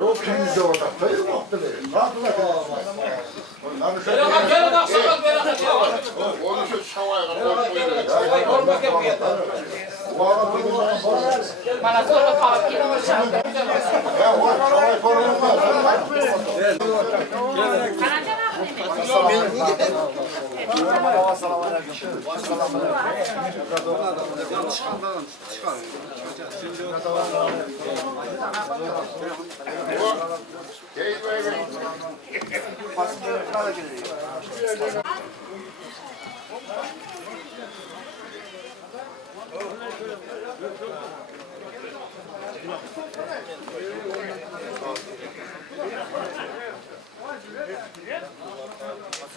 Yok kendisi orada. Hayır mı yaptı beni? Kalktılar. Gel bak sabah beraber. Onu şu şavaya kadar. Bana zorla kalk gidin aşağı. Ya o şavaya sorun var.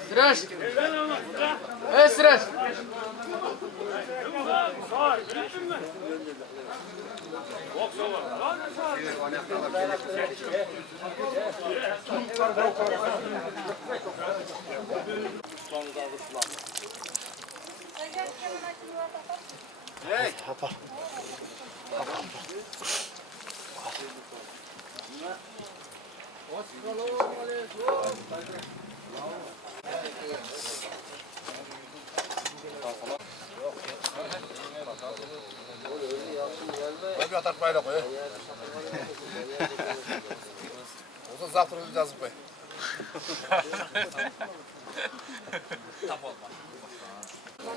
Sıraç. Evet Sıraç. Bir atak bayrak koy. Olsa zaten yazıp koy.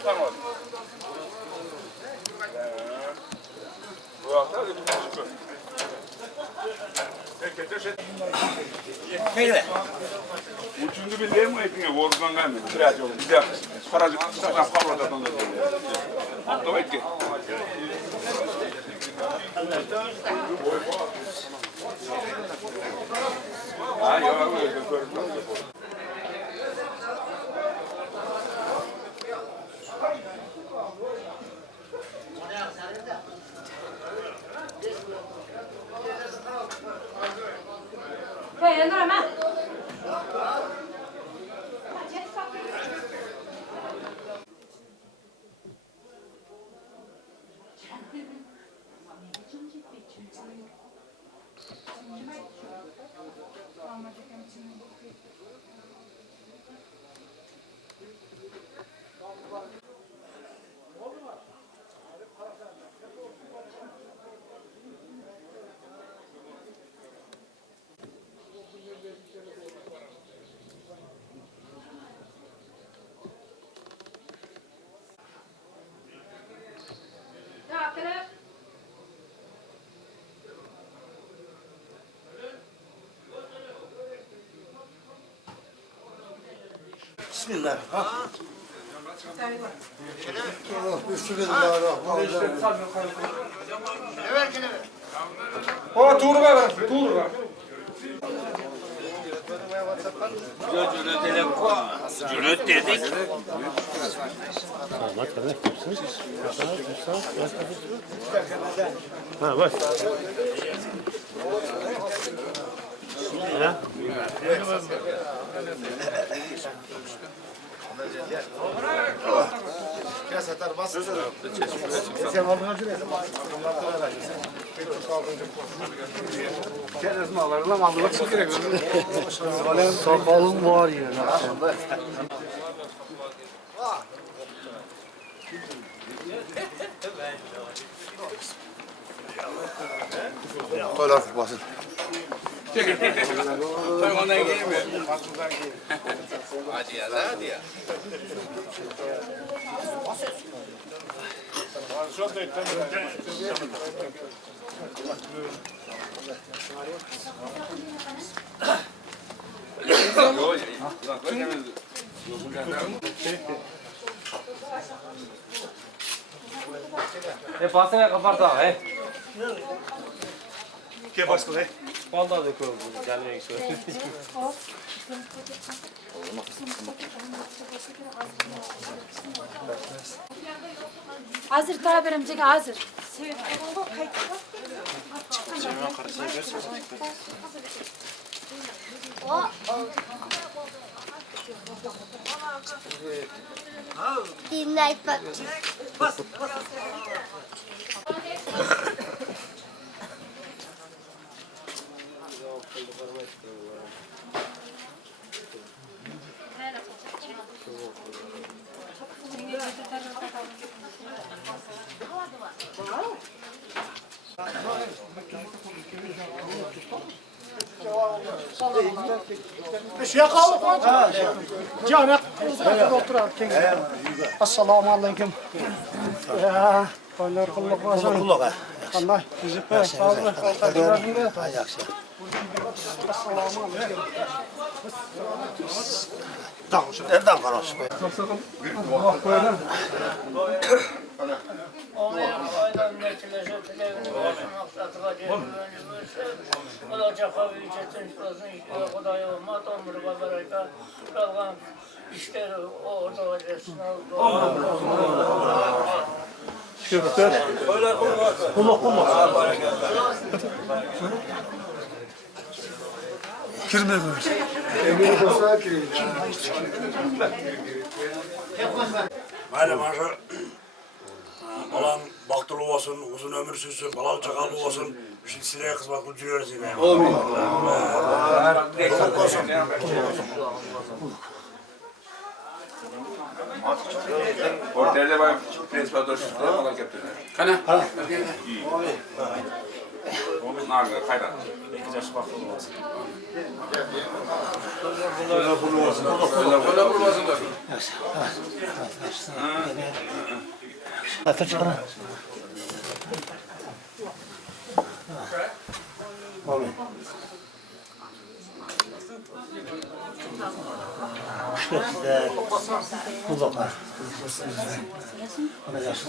Tamam. Bu hafta da bir çıkıyor. Neyle? Uçundu bir mi ekine vorgan geldi. Biraz oldu. Bir de paracık sana kavradan da diyor. Hatta etki. Ha yok öyle. Hey, entra más. Bismillah. Bismillahirrahmanirrahim. O tuğruğa ver. Tuğruğa. Cüneyt dedik. Ha bak. Ha? Kes atar bas. Sakalım var ya. Koy artık basın. Ondan gelmiyor. Hadi ya, hadi ya. Passa a apartar, é? Que baskı ne? Vallahi de koyalım. Gelmek istiyorum. Hazır tabirimcik hazır. Dinle aytmak. Assalomu alaykum. Ya, qo'ylar qulluq bo'lsin. Qulluq. Qanday? Yuzib qo'y. Sog'lik. Yaxshi. Assalomu alaykum. Erdan qarash qo'y. Kirme böyle. Mayli mana shu balang baxtli bo'lsin, uzun ömür sürsün, balal chaqali bo'lsin. Shu sizlarga xizmat qilib yuraversin. Amin. Ortada bak respator şifre falan yaptılar. Kana? Narga kayda. Kola bulmasın da. Atır çıkana. Amin. Qulluq. Ana yaxshi.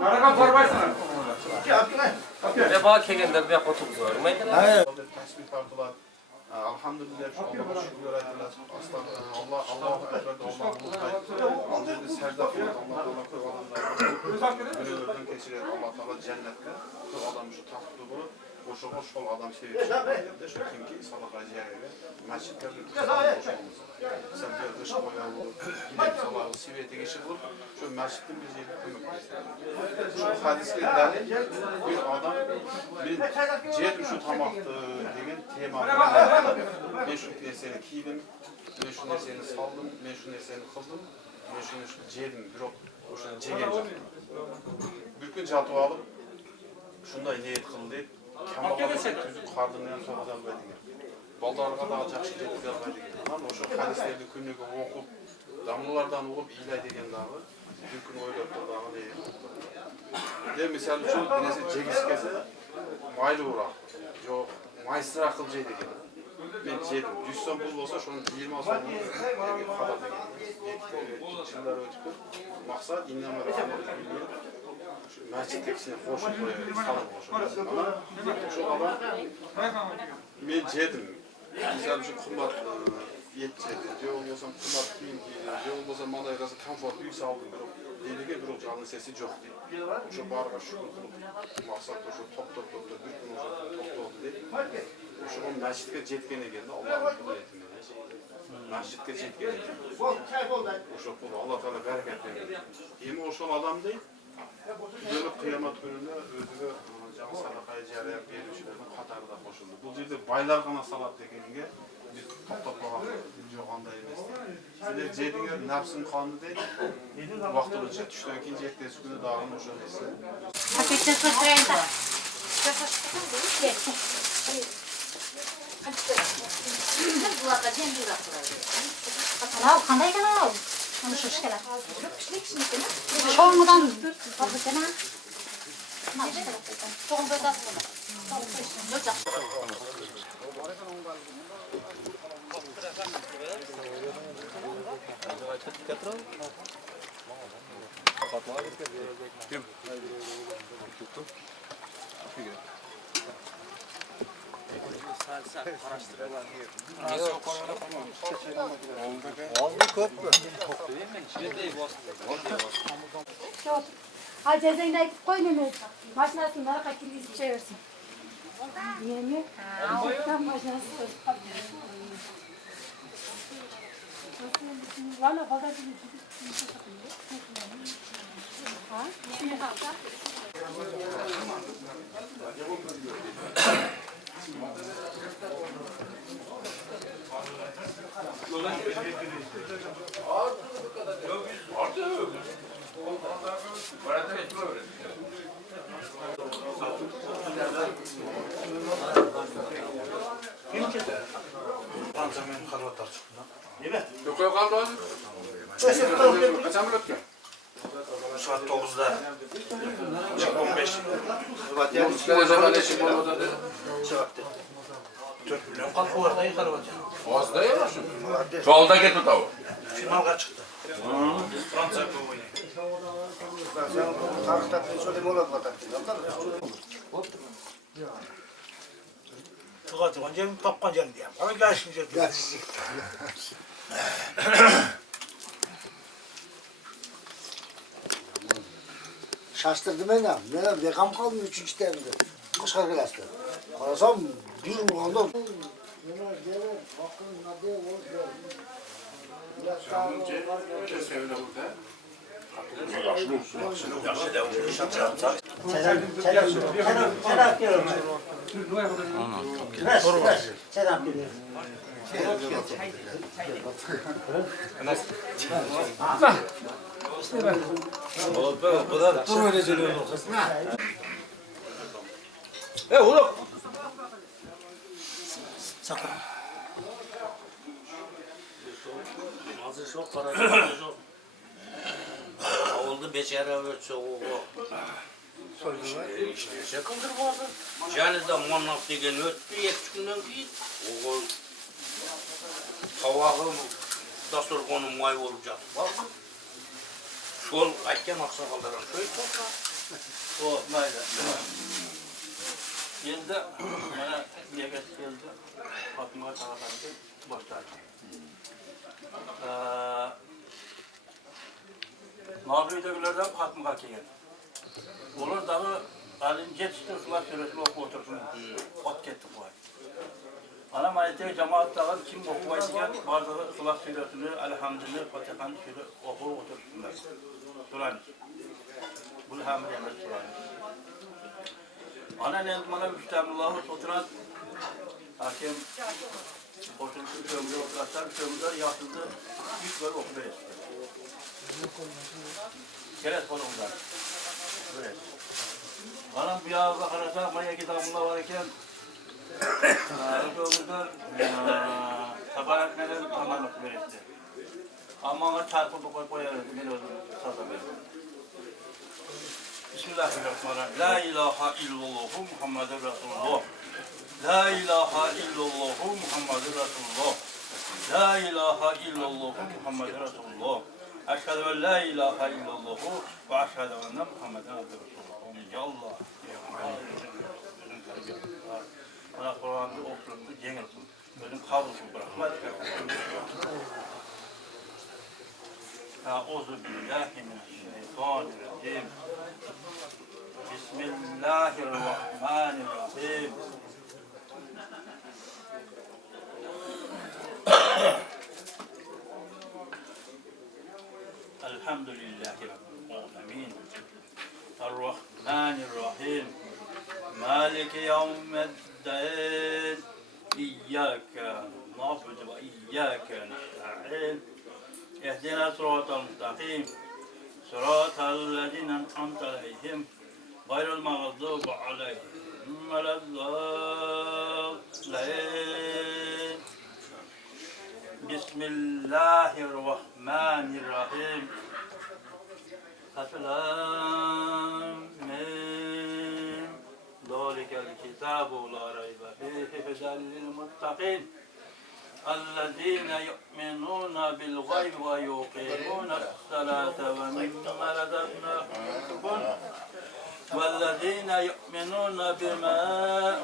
Narga formaysana. Defa kelganda bu yoqqa o'tirib Tasbih partiler. Alhamdülillah şu Allah'a şükür edilir. Aslan Allah'a ekber de Allah'a mutluyum. Alcı'da serdaf olur. Allah koy adamlar. Ölümden geçirir. Allah Teala cennette. Şu adam şu tahtlı bu. Boşu boş ol adam seviyor. Şu kimki sadaka ciğerine. Mescitlerde boş olmasın. Sen bir dış koyan olur. Yine bir salahı siviyete geçir olur. Şu mescitin bir yeri koymak istedim. Şu hadislerden bir adam bir ciğer şu tamaktı degan tema bilan men shu narsani kiydim, men shu narsani soldim, men shu narsani qildim, men shuni jedim, biroq o'shani jegan joq. Bir kun jatib olib, shunday niyat qildi deb, kambag'allikni tuzuk qardini ham sog'ida olmaydigan. Baldorga da yaxshi jetib olmaydigan. Mana o'sha hadislarni kuniga o'qib, damlalardan o'qib iylaydigan dağı bir kun o'ylab turdi. Ne misal uchun bir narsa jegisi kelsa, mayliroq, yo'q, maystra qilib jeydi ekan. Men jedim, 100 so'm pul bo'lsa, shuni 20 so'mni qadar degan. Yillar o'tib, maqsad innamar shu masjidga qo'shib qo'yadi, salom qo'shib. Mana shu odam men jedim. Misal uchun qimmat yetdi, yo'q bo'lsa qimmat kiyim kiydi, yo'q bo'lsa manday qilsa komfort uy soldim, biroq deydigan biroq jalni sesi yo'q deydi. O'sha barga shukr qilib, maqsad o'sha top bir kun o'sha top deb. O'sha masjidga jetgan ekanda Allohning qudratiga. Masjidga jetgan ekan. O'sha pul Alloh taolo barakat beradi. Endi o'sha odamdek bo'lib qiyomat kunida o'ziga jon sadaqa jariya beruvchilarning qatorida qo'shildi. Bu yerda baylar g'ana salat deganiga biz to'xtab qolamiz. Yo'q qanday emas. Sizlar jediga nafsin qonida vaqtincha tushdan keyin ertasi kuni dag'in o'sha narsa. Paketni so'rayda. Qanday ekan? Mana shu ishlar. Sho'ng'idan topibdimi? Yok. Ha cezayı aytıp koy ne maşinasını arka kirli çevirsin. Niye mi? Tam maşinası valla fazla değil. Ha? Şimdi kalka. Yok yok kaldı abi. Kaçan blok ya? Saat 9'da. 15. Ne zaman eşim olmadı dedi. Saatte. 4 milyon kalkı var da yukarı batıyor. Az da yamışım. Çoğalda getir tavu. Finalga çıktı. Fransa bu oyunu. Sen kalkıp söyleyeyim ola pataktın. Tuğatı canım tapkan canım diyeyim. Ama gelsin canım. Şaştırdı beni. Ne bekam kaldım 3. devinde. Kışkar gelasta. Karasam bir vurganda. Dur öyle söylüyorum. Oğlum. Sakın. Hazır çok para çok. Oldu beşer ölçü o. İşte kıldır vardı. Jalida monnak degen öttü 2 günden keyin. O tavagı dasturxonum may olup жатты. Bak. Şol aytgan aksakallarım şöyle topla. O mayda. Endi mana negat keldi. Fatma taqalarga boshladi. Mavluydagilardan Fatmaga kelgan. Ular dağı alim jetishdi, sular suresini o'qib o'tirsin. Ot ketdi qo'y. Ana maytay jamoat dağın kim o'qimaydigan bardig'i sular suresini, alhamdulillah, Fatihani shuni o'qib o'tirsinlar. Surani. Bu ham emas surani. Ana endi mana Müstamillahu oturan hakim oturuşu kömürü oturatan kömürler yatıldı. 3 böyle okuyor. Keres konumdan. Böyle. Anam bir ağızda karasa maya kitabında var iken kömürler tabarak neden tamam okuyor etti. Ama ona çarpıp koyardı. Ben öyle sazda verdim. Bismillahirrahmanirrahim. La ilahe illallah Muhammedur Resulullah. La ilahe illallah Muhammedur Resulullah. La ilahe illallah Muhammedur Resulullah. Eşhedü en la ilahe illallah ve eşhedü enne Muhammeden abdühü Resulullah. Amin. Ya Allah. Bana Kur'an'da oturumda cengiz. Benim kavrusum bırakma. Euzu billahi mineşşeytanirracim. Bismillahirrahmanirrahim. Elhamdülillahi Rabbil alemin. Errahmanirrahim. Maliki yevmiddin. İyyâke na'budu ve iyyâke nesta'in. اهدنا الصراط المستقيم صراط الذين أنعمت عليهم غير المغضوب عليهم ولا الضالين بسم الله الرحمن الرحيم السلام ذلك الكتاب لا ريب فيه هدى للمتقين الذين يؤمنون بالغيب ويقيمون الصلاة ومما رزقناهم ينفقون وَالَّذ۪ينَ يُؤْمِنُونَ بِمَا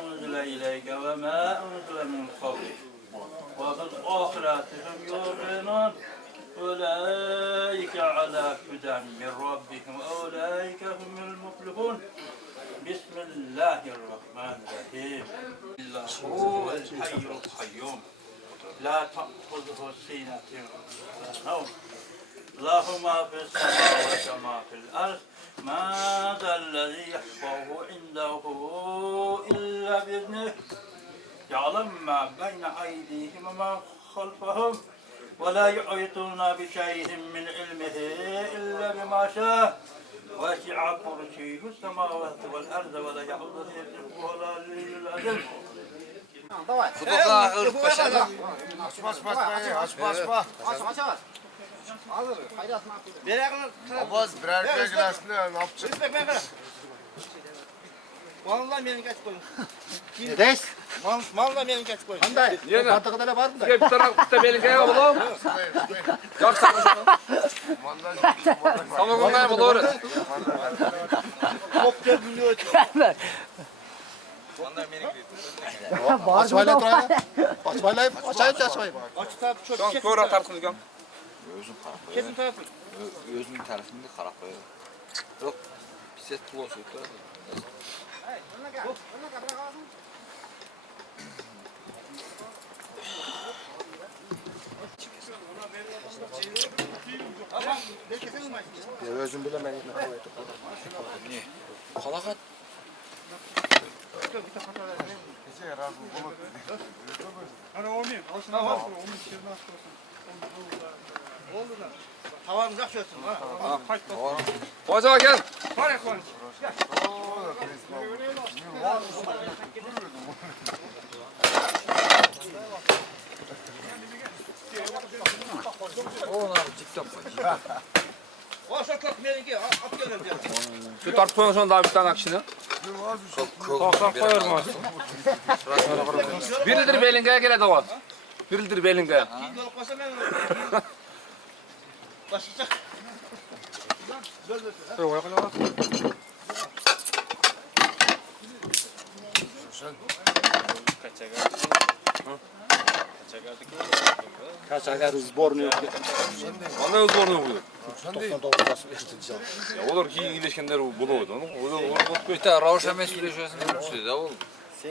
أُنْزِلَ إِلَيْكَ وَمَا أُنْزِلَ مِنْ قَبْلِكَ وَبِالْآخِرَةِ هُمْ يُوقِنُونَ أُولَٰئِكَ عَلَى هُدًى مِنْ رَبِّهِمْ وَأُولَٰئِكَ هُمُ الْمُفْلِحُونَ بسم الله الرحمن الرحيم الله هو الحي القيوم لا تأخذه سنة ولا نوم له ما في السماوات وما في الأرض ما ذا الذي يشفعه عنده إلا بإذنه يعلم ما بين أيديهم وما خلفهم ولا يحيطون بشيء من علمه إلا بما شاء وسع كرسيه السماوات والأرض ولا يحوطه حفظهما ولا العلي العظيم Olmaz birer glasını ne yapacak? Vallahi beni kaç koyun. Nedeyiz? Vallahi beni kaç koyun. Yine. Artık kadar var mı da? Bir tarafta belirgeye oğlum. Yok sakın. Tamam onay bu doğru. Çok da biliyor. Açmayla durayım. Açmayla açayım da açmayayım. Aç tarafı çok. Son kör atarsınız gam. Kesin tarafı. Özünün tarafını qarab qo'yadi. Yo'q, set bo'lsa Özüm bilemedim. qanaqa Tavanı uzak şöyle. Hoca gel. O şartlar beni ki at geliyorum diyor. Şu tartып koyun sonra daha bir tane akışını. Toqsan koyarım. Biridir belingeye geledi o. Biridir belingeye. İyi yolu koysa ben başlayacak. Kaçaklar sbornu. Ondan özbornu buluyor. 99'da eşiteceğim. Olur ki iyileşkenler buluyordu. Olur bitta ravshan men so'rashasini bilishdi-da u.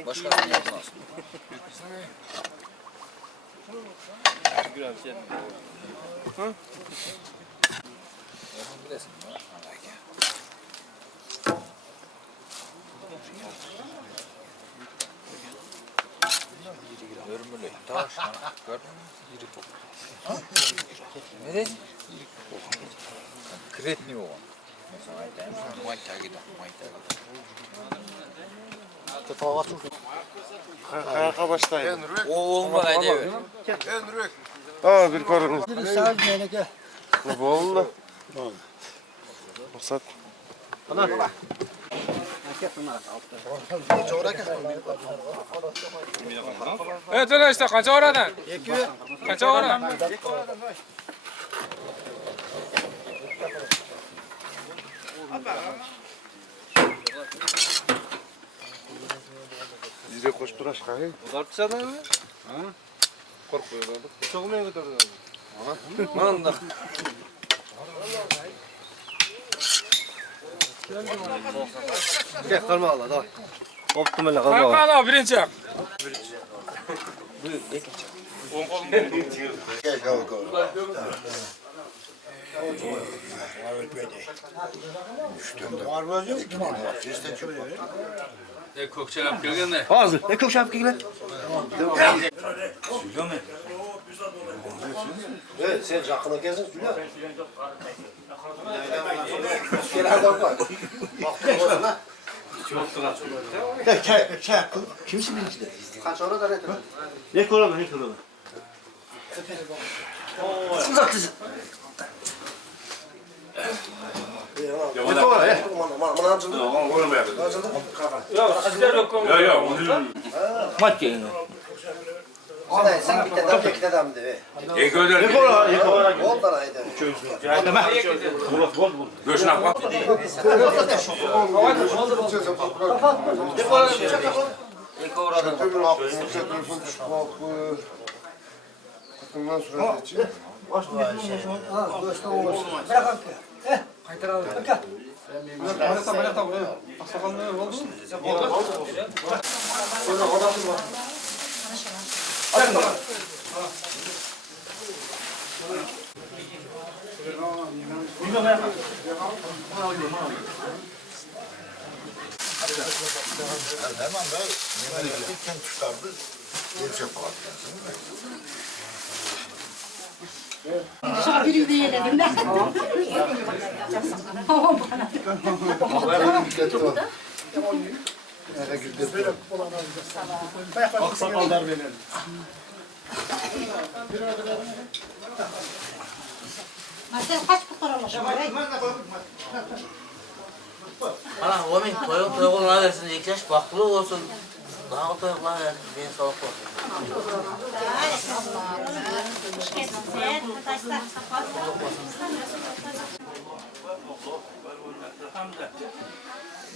Boshqasini yapmas. Örmülü. Taş. Gördün mü? Yiri bu. Ne dedin? Kretni o. Mesela aytayım. Maytagida. Tefağa çok. Kayaka başlayın. O olmagaydi. Enrük. Aa bir karınız. Bir sağ meneke. Ne oldu? Maksat. Evet öyle işte kaça oradan? Kaça oradan? Bize koşturaş kayı. Uzartacağız mı? Korkuyorlar. Çok mu götürdün? Manda. Gel kalma Allah da. Koptum öyle kalma. Kalk birinci yak. Gel gel gel. Ko'kchalab kelganda. Hozir. Ne ko'p shapka keladi? Evet, sen yaqin ekansan, Juliya. Keladi bak. Kimsin birinchida? Qancha oradan aytadi? Ne ko'raman, ne ko'raman. Uzatdı. Mana açıldı. Yok sizler yok. Mat kelin. Ana sen bitta dam ikkita damdi. Eko'da. Oldan ayda. Göğsüne bak. Hemen be, yemeğe gittikken çıkardı. Gerçek kaldı. Şu biri de yedim de. Tamam bana. Aksakallar benim. Sen kaç bu kadar olmuş? Ana oğlum toyuğuna versin ilk baklı olsun. Daha o toyuğuna versin ben sağlık olsun.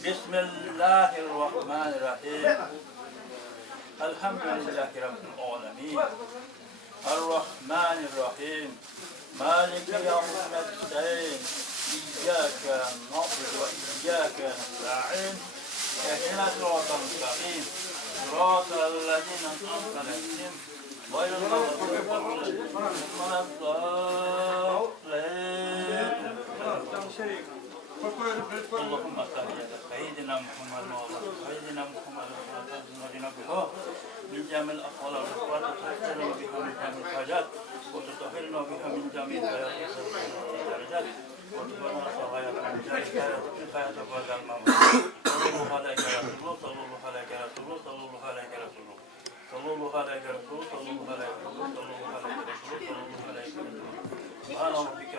Bismillahirrahmanirrahim. Elhamdülillahi Rabbil alemin. Errahmanirrahim. Maliki yevmiddin. İyyâke na'budu ve iyyâke nesta'in. اهدنا الصراط المستقيم صراط الذين أنعمت عليهم غير المغضوب عليهم ولا الضالين اللهم صل على سيدنا محمد وعلى سيدنا محمد وعلى به من جميع الأقوال والأقوال وتحسن بها من جميع الحاجات وتطهرنا بها من جميع الدرجات وتبارك صغير من جميع الحياة وبعد الموت صلى الله عليك يا رسول الله صلى الله عليك يا رسول الله صلى الله عليك يا رسول الله صلى الله عليك يا رسول الله صلى الله عليك يا رسول الله صلى الله عليك يا رسول الله صلى الله عليك يا رسول الله سبحان ربك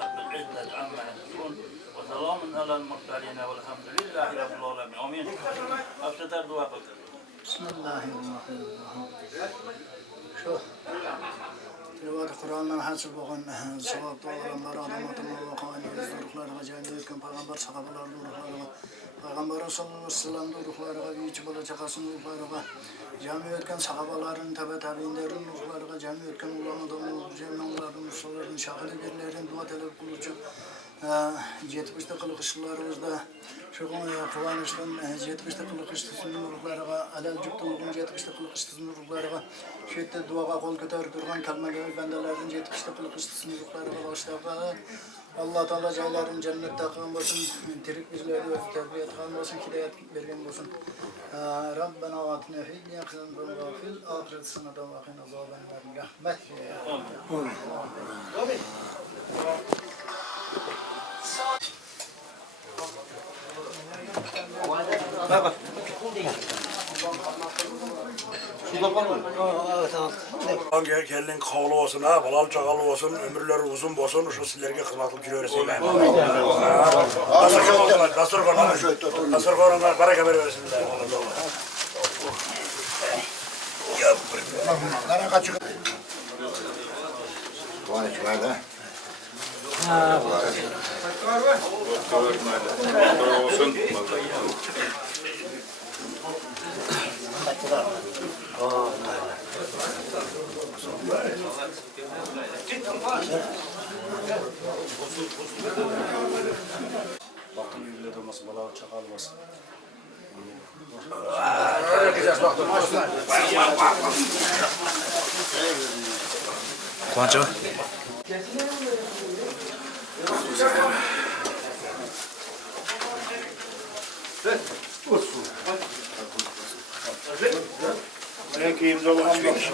رب العزة عما يصفون وسلام على المرسلين والحمد لله رب العالمين آمين أبشر دعاء Bismillahirrahmanirrahim. Şu Tilavat Kur'an'dan hasıl boğan sevap doğulanlar adam atımı boğan yüzdürüklerine cahil etken Peygamber sahabeler ruhlarına Peygamber sallallahu aleyhi ve sellem ruhlarına büyücü olacak asın ruhlarına cami etken sahabaların tebe tabiinlerin ruhlarına cami etken ulamadan cemmanların ustaların şahidilerin dua talep kılıcı 70'te kılıkışlarımızda şu kıvanıştan 70'te kılıkıştısının ruhlarına alel cüktülüğün 70'te kılıkıştısının ruhlarına şu ette duaga kol kötür durgan kalmalı bendelerden 70'te kılıkıştısının ruhlarına başlarına Allah Teala cayların cennette kan olsun, tirik bizleri özü terbiyet kan olsun, hidayet vergen olsun. Rabbena atina fid dunya hasenatan ve fil ahireti hasenatan ve qina azabennar. Rahmetle. Amin. Hangi kelin kavlu olsun ha, balal çakalı olsun, ömürleri uzun olsun, şu sizlerge hizmetli kiloyasıyım ben. Dasturkanlar, baraka versinler. Nereye kaçıyor? Kıvanç var da. Olsun. Bakın yüzüyle durmasın, bala çakalmasın. Kıvanç abi. Belki imzalamış.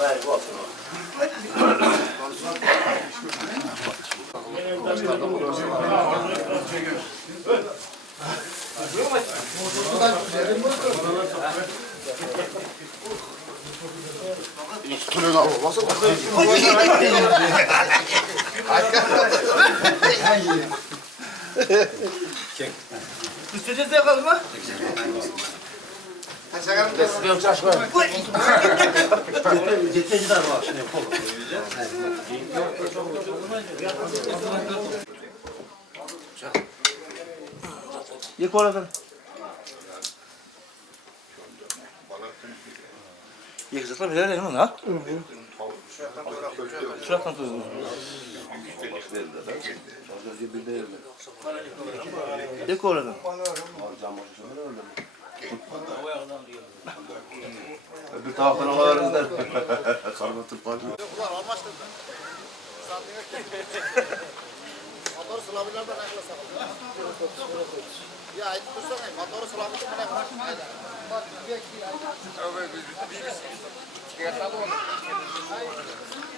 Tutulun olmasın. Üstünüzde kalma. Ben uçaşmam. Yek oradan. Yekizatlar birer değil mi lan? Şuraktan tuzlu. Yek oradan. Bir taraftan olarında. Karma tırpan. Motoru sulabilerden ayaklasam. Ya ayıp tutsana, motoru sulabilerden ayaklasam. Bak,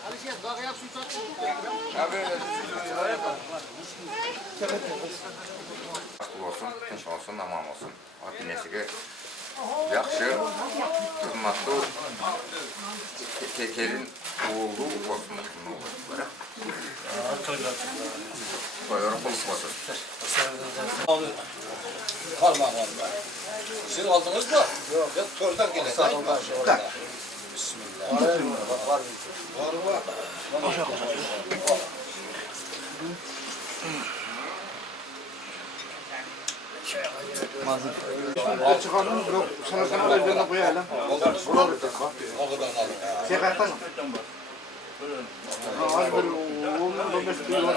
Alişer, daha yap su çatın. olsun, tinch olsun, aman olsun. Ota-enasiga yaxshi, xizmatli kelin o'g'li olsun. Qo'yar qilib qo'ydi. Parmağım var. Siz aldınız mı? Yok. Yok, tordan gelen. Bismillah. Çıkardım, yok. Sana da üzerine koyalım. O kadar alın. Şey kaçtan? Az bir 15 kilo var.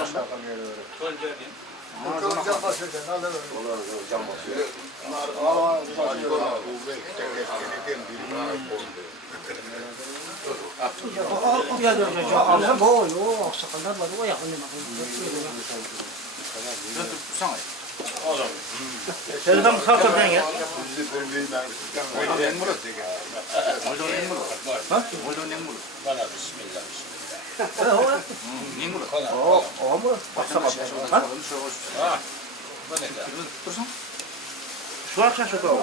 Telefon kalkırdan gel. Bana bismillah. Şu akşam şu kadar.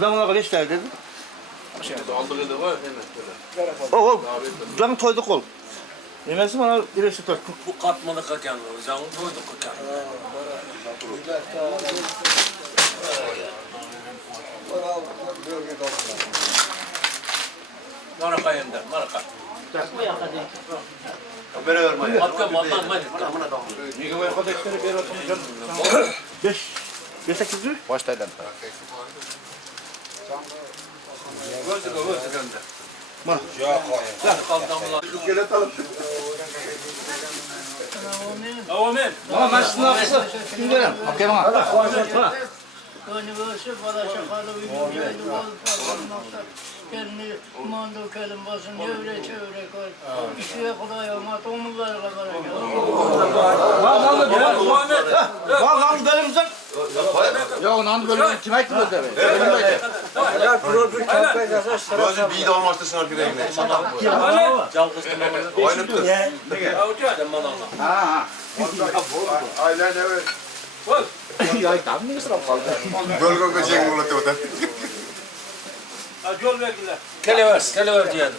Zaman kadar işler dedim. O, canım toyduk ol. Yemesi bana birisi tut. Bu katmanı kakan, canım doyduk kakan. Maraka yemden, maraka. Hakkım ondan ben. Beş sekiz yüz. Başlayalım. Amin. Ama ben şunu yapsın. Kim görem? Okey bana. Önüvörsü bana şakalı uyuyor. Kendini mando kelim basın çevre çevre koy. İşe kolay ama tomullarla beraber. Lan belimizden. Yok lan böyle kim ayıktı böyle? Ya produk kapayacağız. Gözü bir de olmazsa sınav gireyim. Calgıstım ama. Aynı tür. Avucu adam bana. Ha. Aynen evet. Ya tam ne sıra kaldı? Gölge geçecek mi ulan orada? Yol verdiler. Kelever diyelim.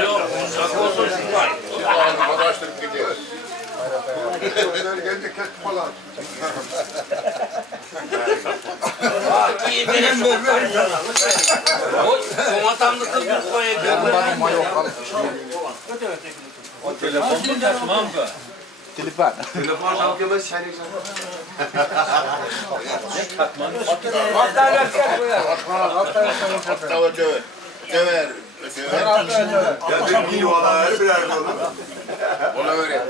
Yok. Araştırıp gidiyor. Gelince kesip falan. Son atamlı kız bir koya görmüyor. O telefonda taşımam ki. Telefon. Telefon şalkımız şerik. Hatta döver. Döver. Ya bir yuvalar birer olur. Ona öyle.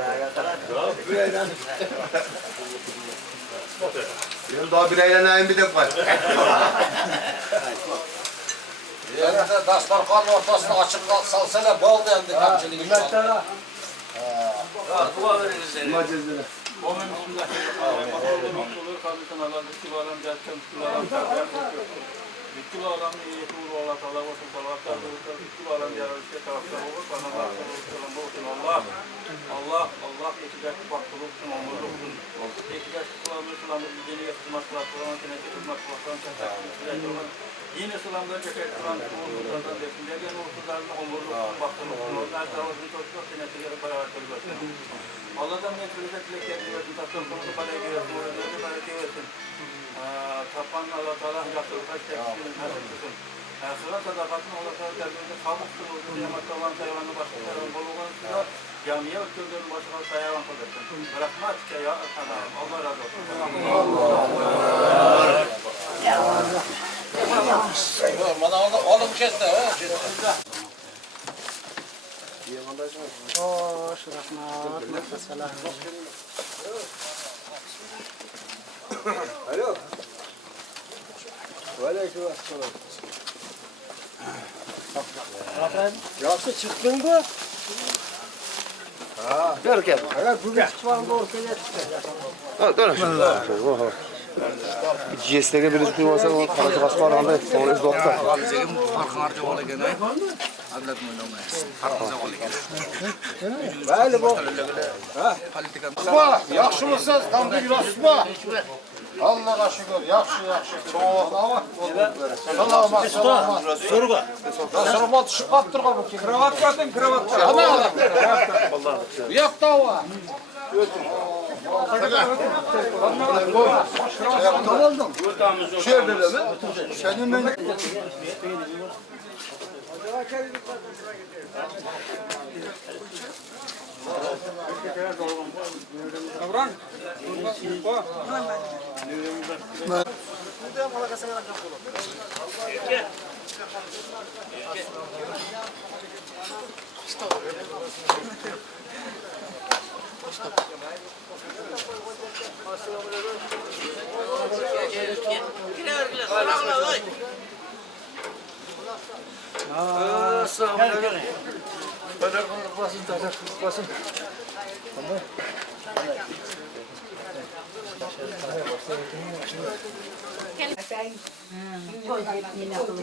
Benim daha bir eğleneyim bir de var. Yanında dastarkanın ortasına açık salsana bol da yandı kapçılığı şu an. Dua veririz seni. Omen bismillah. Olur kalmışsın Allah'ın kibarım, gerçekten kibarım. bütün alanın iyiyeti uğru Allah Teala olsun, salavatlar olsun, bütün alanın yararlısı taraftar olur, bana varsa olsun, Allah ekidaki baktırı olsun, onları olsun, ekidaki sulamı, dini yatırmak, sulatlarına, teneke tutmak, sulatlarına, teneke tutmak, yine sulamları çeker, sulamlardan definde, gene ortalarına onları olsun, baktırı olsun, onlar tarafını tutmak, tenekeleri beraber kırıyorsun. Allah'tan ben çocukta dileklerini versin, tatlım konusu bana gelsin, orada bana gelsin. Tapan Allah Teala yaklaşık teknisinin nasıl tutun. Sıra sadakatın Allah Teala terbiyede kabuk tutun. Kıyamet olan sayılanı başka sayılanı buluğun sıra camiye ötüldüğün başına sayılan kılırsın. Bırakma tike ya Allah'ım. Allah razı olsun. Bana oğlum kesti ha. Hoş, rahmat, selam. Alo. Aleykümselam. Yaxşı çıktın mı? Ha, derken. Eğer bugün çıkmanın da ortaya çıkacak. Ha, dön aşağı. GS'deki birisi duymasan o karacı kasma aranda onu iz doktor. Bizim farkın harcı ola gene. Adlet oynamayız. Farkımıza ola gene. Bəli bu. Ha, Politika. yaxşı mısınız? Tam bir asma. Allah'a şükür. Yaxşı. Çok ama. Selamat. Sorga. Selamat düşüp kaptırga bu. Kravat katın, kravat katın. Ama. Yok da var. Şöyle mi? Senin ben... Davran.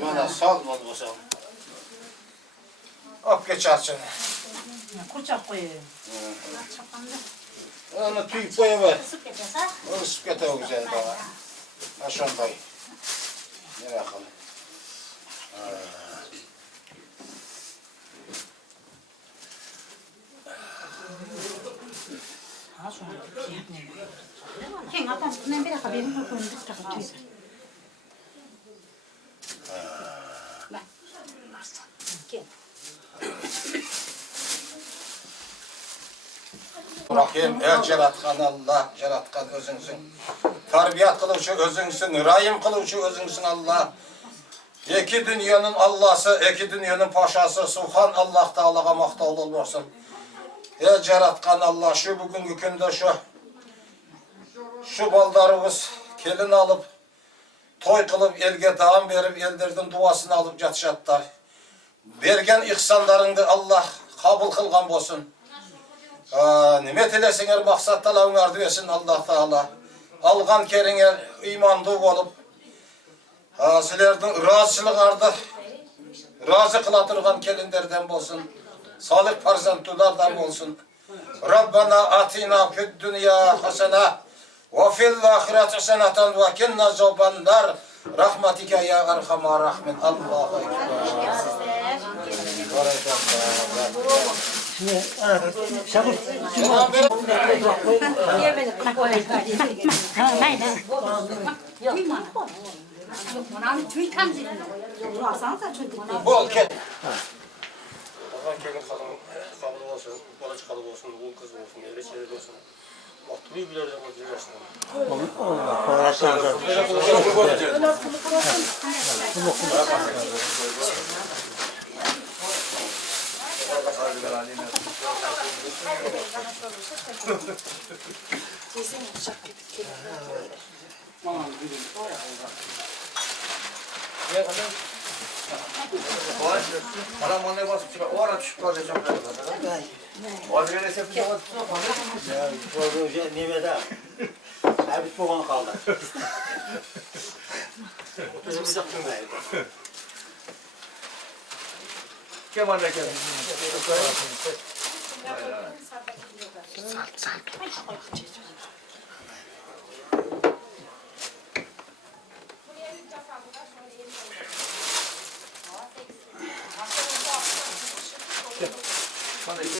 Bana sal olmasa. Hop geç açın. Kurçak koyuyor. Onu tüy koyuver. Onu sık getir o güzel bana. Aşağı dayı. Nereye kalın? Kim adam bundan bir dakika benim koyun bir dakika tüy. Bak. Kim? Rahim, yaratgan Allah, yaratgan özüngsün. Tarbiyat kıluvçu özüngsün, rahim kıluvçu özüngsün Allah. İki dünyanın Allah'sı, iki dünyanın paşası, Subhan Allah Teala'ga maqtaul olmasın. Yaratgan Allah, şu bugünkü günde şu baldarımız kelin alıp, toy kılıp, elge dağım verip, ellerden duasını alıp yatışatlar. Bergen ihsanlarını Allah kabul kılgan olsun. Nimet eləsəngər maqsaddalarını ardı versin Allah Teala. Alğan keringer imanlı olup, sizlerden razılıq ardı, razı kılatırgan kelinlerden olsun. Salih farzantulardan olsun. Rabbana atina fid dünya hasana ve fil ahiret hasenatan ve kinna azabannar. Rahmetike ya erhamar rahmin. Allah'a ekber. Bol kel. Allah'ın kelin kabul olsun, balacı kabul olsun, oğul kız olsun, evli çevre olsun. Atmayı bilir de bu diyorsun. Adam ona basıp çıkar. O ara düşüp kalacağım. O bir resim yapalım. Ya bu niye de? Abi bu kaldı. Kemal Eker. Bana